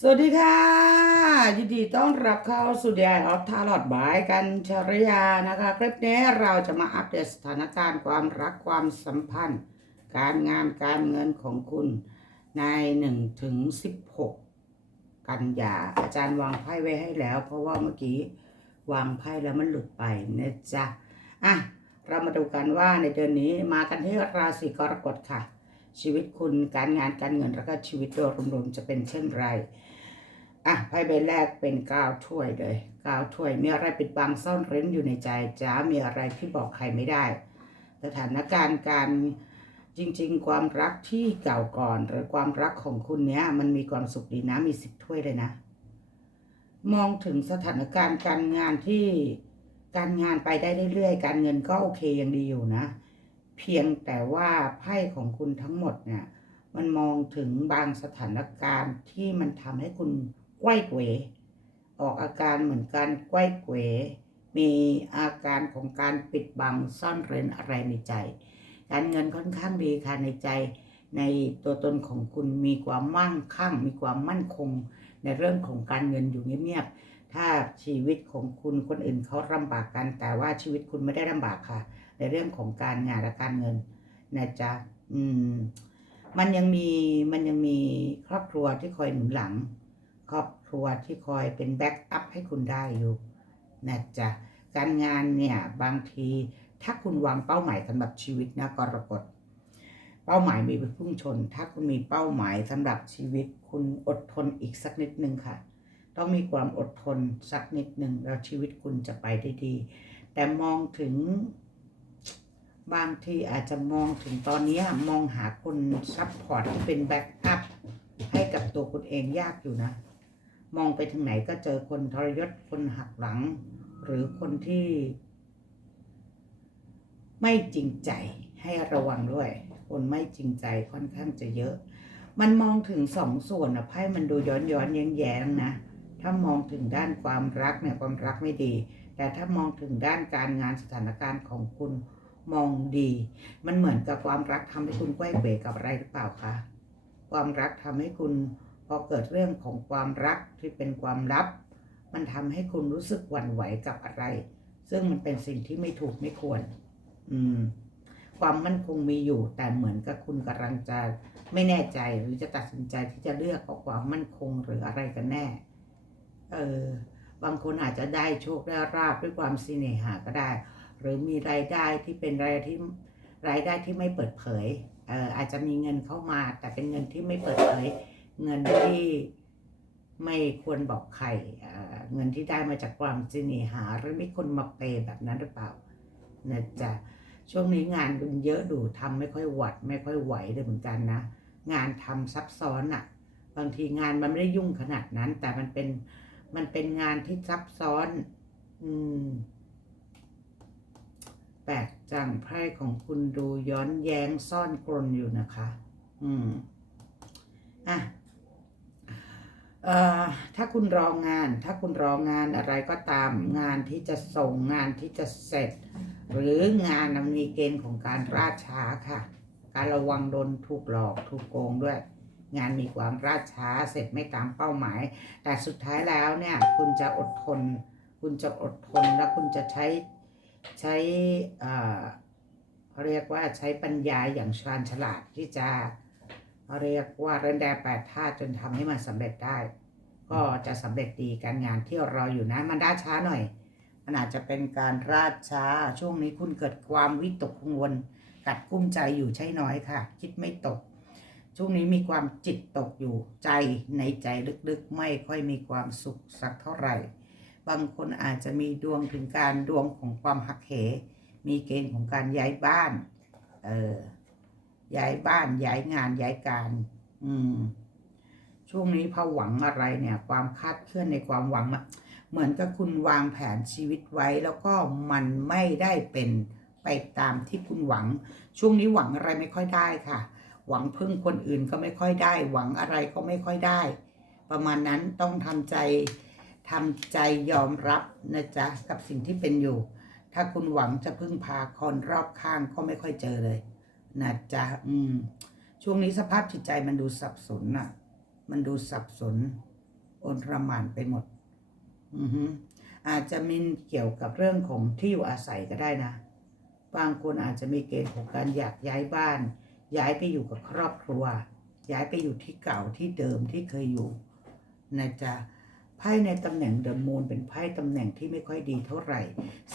สวัสดีค่ะ ยินดีต้อนรับเข้าสู่เดียออฟทาร์ลอดบายกันชริยานะคะ คลิปนี้เราจะมาอัปเดตสถานการณ์ความรักความสัมพันธ์ การงานการเงินของคุณใน1ถึง16 กันยาอาจารย์วางไพ่ไว้ให้แล้ว เพราะว่าเมื่อกี้วางไพ่แล้วมันหลุดไปนะจ๊ะอะเรามาดูกันว่าในเดือนนี้มากันที่ราศีกรกฎค่ะ ชีวิตคุณการงานการเงินแล้วก็ชีวิตโดยรวมๆจะเป็นเช่นไรอะไพ่ใบแรกเป็นก้าวถ้วยเลยก้าวถ้วย มีอะไรปิดบังซ่อนเร้นอยู่ในใจจ้ามีอะไรที่บอกใครไม่ได้ สถานการณ์การจริง ๆ ความรักที่เก่าก่อน หรือความรักของคุณเนี้ยมันมีความสุขดีนะมีสิบถ้วยเลยนะ มองถึงสถานการณ์การงานที่การงานไปได้เรื่อยๆ การเงินก็โอเคยังดีอยู่นะ เพียงแต่ว่าไพ่ของคุณทั้งหมดเนี่ย มันมองถึงบางสถานการณ์ที่มันทำให้คุณไกว้เกวออกอาการเหมือนการไกว้เกวมีอาการของการปิดบังซ่อนเร้นอะไรในใจ การเงินค่อนข้างดีค่ะในใจ ในตัวตนของคุณมีความมั่งคั่ง มีความมั่นคง ในเรื่องของการเงินอยู่เงียบๆถ้าชีวิตของคุณคนอื่นเขาลำบากกัน แต่ว่าชีวิตคุณไม่ได้ลำบากค่ะ ในเรื่องของการงานและการเงินนะจ๊ะอืมมันยังมีมันยังมีครอบครัวที่คอยหนุนหลัง ครอบครัวที่คอยเป็นแบ็กอัพให้คุณได้อยู่นะจ๊ะการงานเนี่ยบางทีถ้าคุณวางเป้าหมายสำหรับชีวิตนะกรกฎเป้าหมายมีพุ่งชน ถ้าคุณมีเป้าหมายสำหรับชีวิต คุณอดทนอีกสักนิดนึงค่ะ ต้องมีความอดทนสักนิดหนึ่งแล้วชีวิตคุณจะไปได้ดี แต่มองถึง บางทีอาจจะมองถึงตอนนี้มองหาคนซัพพอร์ตที่เป็นแบ็กอัพให้กับตัวคุณเองยากอยู่นะ มองไปทางไหนก็เจอคนทรยศคนหักหลัง หรือคนที่ ไม่จริงใจให้ระวังด้วย คนไม่จริงใจค่อนข้างจะเยอะ มันมองถึงสองส่วนอะไพ่มันดูย้อนย้อนแย้งแย้งนะ ถ้ามองถึงด้านความรักเนี่ยความรักไม่ดี แต่ถ้ามองถึงด้านการงานสถานการณ์ของคุณ มองดี มันเหมือนกับความรักทำให้คุณไกว้เขวกับอะไรหรือเปล่าคะความรักทำให้คุณพอเกิดเรื่องของความรักที่เป็นความลับ มันทำให้คุณรู้สึกหวั่นไหวกับอะไร ซึ่งมันเป็นสิ่งที่ไม่ถูกไม่ควร อืม ความมั่นคงมีอยู่ แต่เหมือนกับคุณกำลังจะไม่แน่ใจหรือจะตัดสินใจที่จะเลือกเอาความมั่นคงหรืออะไรกันแน่ เออบางคนอาจจะได้โชคได้ราบด้วยความสิเนหาก็ได้ หรือมีรายได้ที่เป็นรายที่รายได้ที่ไม่เปิดเผยเอ่ออาจจะมีเงินเข้ามา แต่เป็นเงินที่ไม่เปิดเผย เงินที่ไม่ควรบอกใครเเงินที่ได้มาจากความสิเนหา หรือมีคนมาเปย์แบบนั้นหรือเปล่านะจ๊ะช่วงนี้งานคุณเยอะดูทำไม่ค่อยหวัด ไม่ค่อยไหวเลยเหมือนกันนะ งานทำซับซ้อนอะ่ะ บางทีงานมันไม่ได้ยุ่งขนาดนั้น แต่มันเป็นมันเป็นงานที่ซับซ้อน อืม แปลกจังไพ่ของคุณดูย้อนแย้งซ่อนกลนอยู่นะคะ อืม อะเอ่อถ้าคุณรองงาน ถ้าคุณรองานอะไรก็ตามงานที่จะส่งงานที่จะเสร็จ หรืองานมันมีเกณฑ์ของการราช้าค่ะ การระวังโดนถูกหลอกถูกโกงด้วย งานมีความราช้าเสร็จไม่ตามเป้าหมาย แต่สุดท้ายแล้วเนี่ย คุณจะอดทน คุณจะอดทนแล้วคุณจะใช้ ใช้เขาเรียกว่าใช้ปัญญาอย่างชาญฉลาดที่จะเขาเรียกว่าเรนแดแปดท่าจนทำให้มันสำเร็จได้ ก็จะสำเร็จดีการงานที่รออยู่นะ มันด้าช้าหน่อย มันอาจจะเป็นการราดช้าช่วงนี้คุณเกิดความวิตกกังวลกัดกุ้มใจอยู่ใช่น้อยค่ะ คิดไม่ตก ช่วงนี้มีความจิตตกอยู่ใจในใจลึกๆ ไม่ค่อยมีความสุขสักเท่าไหร่ บางคนอาจจะมีดวงถึงการดวงของความหักเห มีเกณฑ์ของการย้ายบ้านเออย้ายบ้านย้ายงานย้ายการ อืม ช่วงนี้พอหวังอะไรเนี่ย ความคาดเคลื่อนในความหวังเหมือนกับคุณวางแผนชีวิตไว้แล้วก็มันไม่ได้เป็นไปตามที่คุณหวัง ช่วงนี้หวังอะไรไม่ค่อยได้ค่ะ หวังพึ่งคนอื่นก็ไม่ค่อยได้ หวังอะไรก็ไม่ค่อยได้ ประมาณนั้นต้องทำใจ ทำใจยอมรับนะจ๊ะกับสิ่งที่เป็นอยู่ ถ้าคุณหวังจะพึ่งพาคนรอบข้างก็ไม่ค่อยเจอเลยนะจ๊ะอืม ช่วงนี้สภาพจิตใจมันดูสับสนน่ะ มันดูสับสนอนรมานไปหมด อือฮึอาจจะมีเกี่ยวกับเรื่องของที่อยู่อาศัยก็ได้นะ บางคนอาจจะมีเกณฑ์ของการอยากย้ายบ้าน ย้ายไปอยู่กับครอบครัว ย้ายไปอยู่ที่เก่าที่เดิมที่เคยอยู่นะจ๊ะ ไพ่ในตำแหน่งเดอะมูนเป็นไพ่ตำแหน่งที่ไม่ค่อยดีเท่าไหร่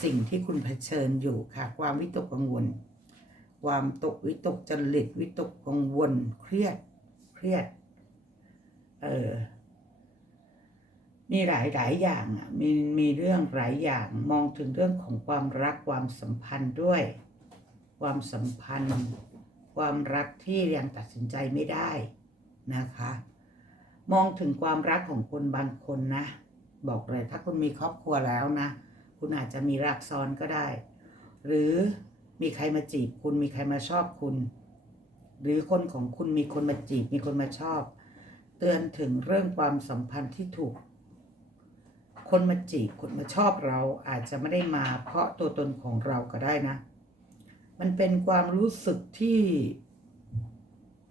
สิ่งที่คุณเผชิญอยู่ค่ะ ความวิตกกังวล ความตกวิตกจริตวิตกกังวล เครียด เครียด เออมีหลายหลายอย่างอะมีมีเรื่องหลายอย่างมองถึงเรื่องของความรักความสัมพันธ์ด้วย ความสัมพันธ์ ความรักที่ยังตัดสินใจไม่ได้นะคะ มองถึงความรักของคนบางคนนะ บอกเลยถ้าคุณมีครอบครัวแล้วนะ คุณอาจจะมีรักซ้อนก็ได้ หรือมีใครมาจีบคุณมีใครมาชอบคุณ หรือคนของคุณมีคนมาจีบมีคนมาชอบ เตือนถึงเรื่องความสัมพันธ์ที่ถูก คนมาจีบคนมาชอบเราอาจจะไม่ได้มาเพราะตัวตนของเราก็ได้นะ มันเป็นความรู้สึกที่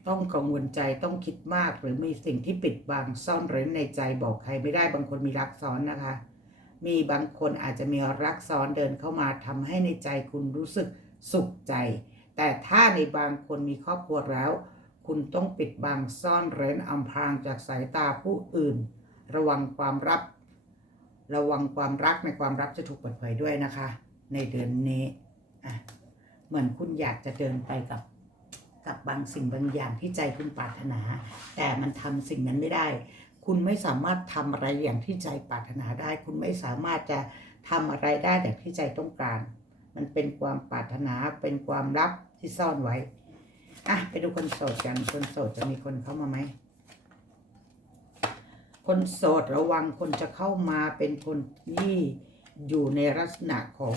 ต้องกังวลใจต้องคิดมาก หรือมีสิ่งที่ปิดบังซ่อนเร้นในใจบอกใครไม่ได้บางคนมีรักซ้อนนะคะ มีบางคนอาจจะมีรักซ้อนเดินเข้ามาทำให้ในใจคุณรู้สึกสุขใจ แต่ถ้าในบางคนมีครอบครัวแล้ว คุณต้องปิดบังซ่อนเร้นอำพรางจากสายตาผู้อื่น ระวังความรับ ระวังความรักในความรักจะถูกเปิดเผยด้วยนะคะ ในเดือนนี้อะเหมือนคุณอยากจะเดินไปกับ กับบางสิ่งบางอย่างที่ใจคุณปรารถนา แต่มันทำสิ่งนั้นไม่ได้ คุณไม่สามารถทำอะไรอย่างที่ใจปรารถนาได้ คุณไม่สามารถจะทำอะไรได้อย่ที่ใจต้องการ มันเป็นความปรารถนาเป็นความลับที่ซ่อนไว้อะไปดูคนโสดกันคนโสดจะมีคนเข้ามาไหมคนโสดระวังคนจะเข้ามาเป็นคนที่อยู่ในลักษณะของ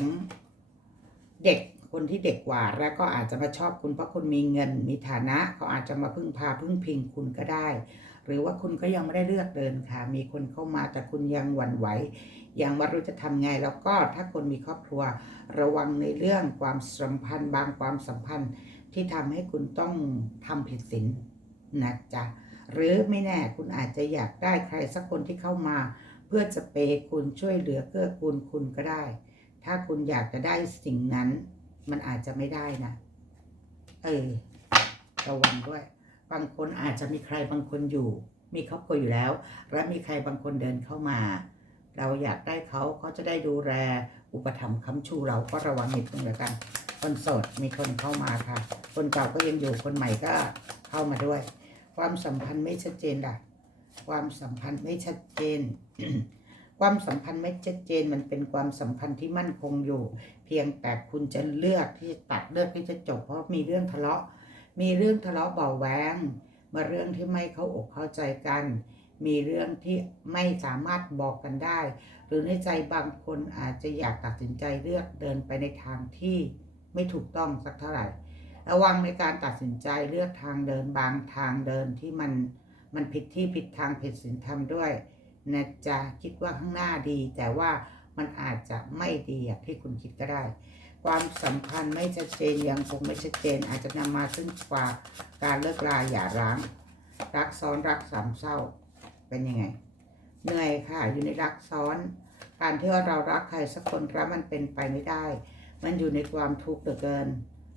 เด็ก คนที่เด็กกว่าแล้วก็อาจจะมาชอบคุณเพราะคุณมีเงินมีฐานะเขาอาจจะมาพึ่งพาพึ่งพิงคุณก็ได้ หรือว่าคุณก็ยังไม่ได้เลือกเดินค่ะ มีคนเข้ามาแต่คุณยังหวั่นไหวยังไม่รู้จะทำไงแล้วก็ถ้าคนมีครอบครัว ระวังในเรื่องความสัมพันธ์บางความสัมพันธ์ที่ทำให้คุณต้องทำผิดศีลนะจ๊ะหรือไม่แน่คุณอาจจะอยากได้ใครสักคนที่เข้ามา เพื่อจะเปย์คุณช่วยเหลือเกื้อกูลคุณก็ได้ ถ้าคุณอยากจะได้สิ่งนั้น มันอาจจะไม่ได้นะ เออ ระวังด้วย บางคนอาจจะมีใครบางคนอยู่ มีครอบครัวอยู่แล้ว และมีใครบางคนเดินเข้ามา เราอยากได้เขาเขาจะได้ดูแล อุปถัมภ์ค้ำชูเราก็ระวังนิดนึงแล้วกัน คนโสดมีคนเข้ามาค่ะ คนเก่าก็ยังอยู่คนใหม่ก็เข้ามาด้วย ความสัมพันธ์ไม่ชัดเจนล่ะ ความสัมพันธ์ไม่ชัดเจน ความสัมพันธ์ไม่ชัดเจนมันเป็นความสัมพันธ์ที่มั่นคงอยู่ เพียงแต่คุณจะเลือกที่จะตัดเลือกที่จะจบเพราะมีเรื่องทะเลาะ มีเรื่องทะเลาะเบาแวงมาเรื่องที่ไม่เข้าอกเข้าใจกัน มีเรื่องที่ไม่สามารถบอกกันได้ หรือในใจบางคนอาจจะอยากตัดสินใจเลือกเดินไปในทางที่ไม่ถูกต้องสักเท่าไหร่ ระวังในการตัดสินใจเลือกทางเดินบางทางเดินที่มันมันผิดที่ผิดทางผิดศีลธรรมด้วย นะจ๊ะคิดว่าข้างหน้าดี แต่ว่ามันอาจจะไม่ดีอย่างที่คุณคิดก็ได้ ความสัมพันธ์ไม่ชัดเจนยังคงไม่ชัดเจน อาจจะนำมาซึ่งความการเลิกลาหย่าร้าง รักซ้อนรักสามเศร้า เป็นยังไง เหนื่อยค่ะ อยู่ในรักซ้อน การที่ว่าเรารักใครสักคนแล้วมันเป็นไปไม่ได้ มันอยู่ในความทุกข์เหลือเกิน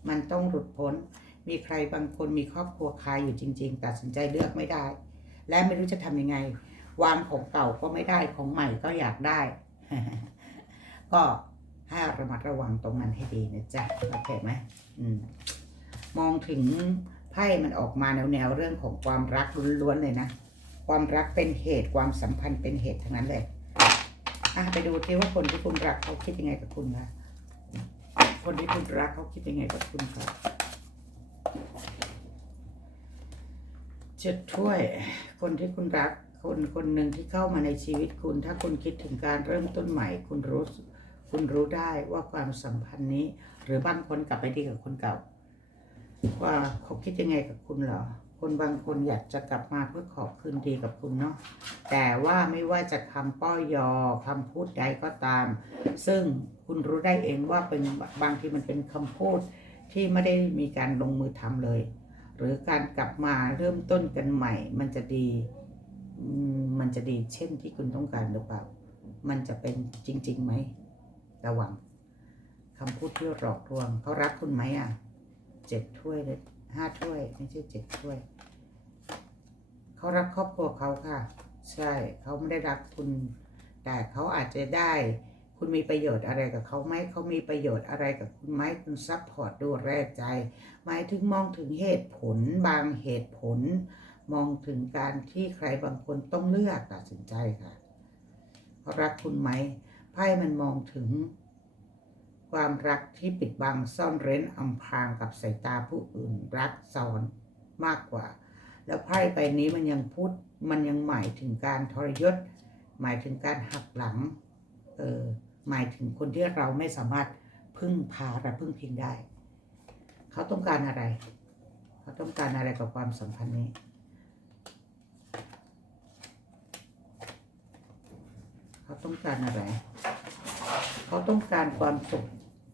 มันต้องหลุดพ้น มีใครบางคนมีครอบครัวคายอยู่จริง ๆ ตัดสินใจเลือกไม่ได้ และไม่รู้จะทำยังไง วางของเก่าก็ไม่ได้ของใหม่ก็อยากได้ ก็ให้ระมัดระวังตรงนั้นให้ดีนะจ๊ะโอเคไหมอืมมองถึงไพ่มันออกมาแนวแนวเรื่องของความรักล้วนๆเลยนะ ความรักเป็นเหตุความสัมพันธ์เป็นเหตุทั้งนั้นเลยอะไปดูที่ว่าคนที่คุณรักเขาคิดยังไงกับคุณนะคนที่คุณรักเขาคิดยังไงกับคุณครับเจ็ดถ้วย คนที่คุณรัก คนคนหนึ่งที่เข้ามาในชีวิตคุณ ถ้าคุณคิดถึงการเริ่มต้นใหม่ คุณรู้คุณรู้ได้ว่าความสัมพันธ์นี้ หรือบางคนกลับไปดีกับคนเก่า ว่าเขาคิดยังไงกับคุณเหรอคนบางคนอยากจะกลับมาเพื่อขอคืนดีกับคุณเนาะแต่ว่าไม่ว่าจะคำป้อยอคำพูดใดก็ตาม ซึ่งคุณรู้ได้เองว่าเป็นบางทีมันเป็นคำพูดที่ไม่ได้มีการลงมือทำเลย หรือการกลับมาเริ่มต้นกันใหม่มันจะดี มันจะดีเช่นที่คุณต้องการหรือเปล่า มันจะเป็นจริงๆไหม ระวังคำพูดที่หลอกลวงเขารักคุณไหมอะเจ็ดถ้วยเลยห้าถ้วย ไม่ใช่เจ็ดถ้วยเขารักครอบครัวเขาค่ะ ใช่เขาไม่ได้รักคุณ แต่เขาอาจจะได้ คุณมีประโยชน์อะไรกับเขาไหมเขามีประโยชน์อะไรกับคุณไหมคุณซัพพอร์ตดูแลใจ หมายถึงมองถึงเหตุผลบางเหตุผล มองถึงการที่ใครบางคนต้องเลือกตัดสินใจค่ะเขารักคุณไหมไพ่มันมองถึง ความรักที่ปิดบังซ่อนเร้นอำพรางกับสายตาผู้อื่นรักซ้อนมากกว่า แล้วไพ่ใบนี้มันยังพูดมันยังหมายถึงการทรยศ หมายถึงการหักหลังเออหมายถึงคนที่เราไม่สามารถพึ่งพาและพึ่งพิงได้ เขาต้องการอะไร เขาต้องการอะไรกับความสัมพันธ์นี้ เขาต้องการอะไร เขาต้องการความสุข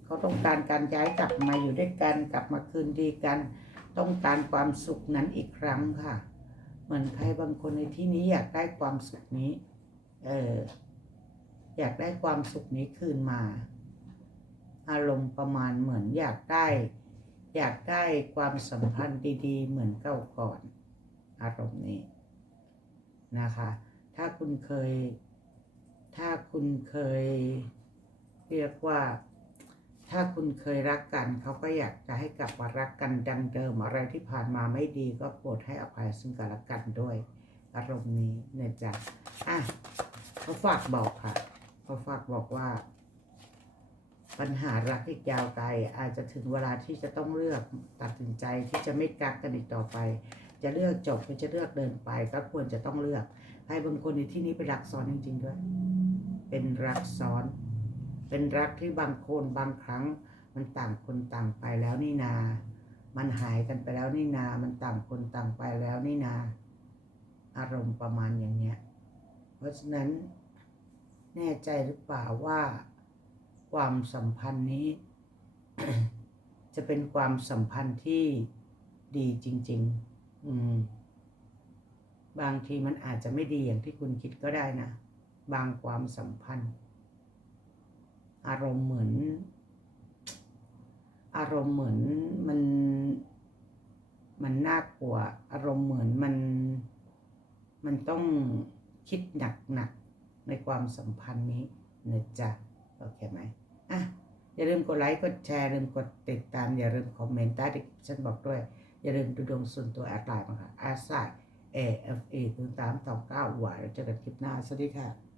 เขาต้องการการย้ายกลับมาอยู่ด้วยกันกลับมาคืนดีกัน ต้องการความสุขนั้นอีกครั้งค่ะ เหมือนใครบางคนในที่นี้อยากได้ความสุขนี้ เอออยากได้ความสุขนี้คืนมา อารมณ์ประมาณเหมือนอยากได้ อยากได้ความสัมพันธ์ดี ๆ เหมือนเก่าก่อน อารมณ์นี้นะคะ ถ้าคุณเคย ถ้าคุณเคยเรียกว่า ถ้าคุณเคยรักกัน เขาก็อยากจะให้กลับมารักกันดังเดิมอะไรที่ผ่านมาไม่ดีก็โปรดให้อภัยซึ่งกันและกันด้วย อารมณ์นี้เนี่ยจ้ะอะเขาฝากบอกค่ะเขาฝากบอกว่า ปัญหารักอีกยาวไกล อาจจะถึงเวลาที่จะต้องเลือกตัดสินใจที่จะไม่กักกันอีกต่อไป จะเลือกจบหรือจะเลือกเดินไป ก็ควรจะต้องเลือก ใครบางคนในที่นี้เป็นรักซ้อนจริงๆด้วย เป็นรักซ้อน เป็นรักที่บางคนบางครั้ง มันต่างคนต่างไปแล้วนี่นา มันหายกันไปแล้วนี่นา มันต่างคนต่างไปแล้วนี่นา อารมณ์ประมาณอย่างเนี้ย เพราะฉะนั้นแน่ใจหรือเปล่าว่าความสัมพันธ์นี้ จะเป็นความสัมพันธ์ที่ดีจริง ๆ อืม บางทีมันอาจจะไม่ดีอย่างที่คุณคิดก็ได้นะ บางความสัมพันธ์ อารมณ์เหมือน อารมณ์เหมือนมัน มันน่ากลัว อารมณ์เหมือนมัน มันต้องคิดหนักๆในความสัมพันธ์นี้นะจ๊ะโอเคไหมอะอย่าลืมกดไลค์กดแชร์ลืมกดติดตามอย่าลืมคอมเมนต์ใต้ที่ฉันบอกด้วย อย่าลืมดูดวงส่วนตัวแอดไลน์มาค่ะอาซา A F A ถึงสามสองเก้าหวายแล้วเจอกันคลิปหน้า สวัสดีค่ะ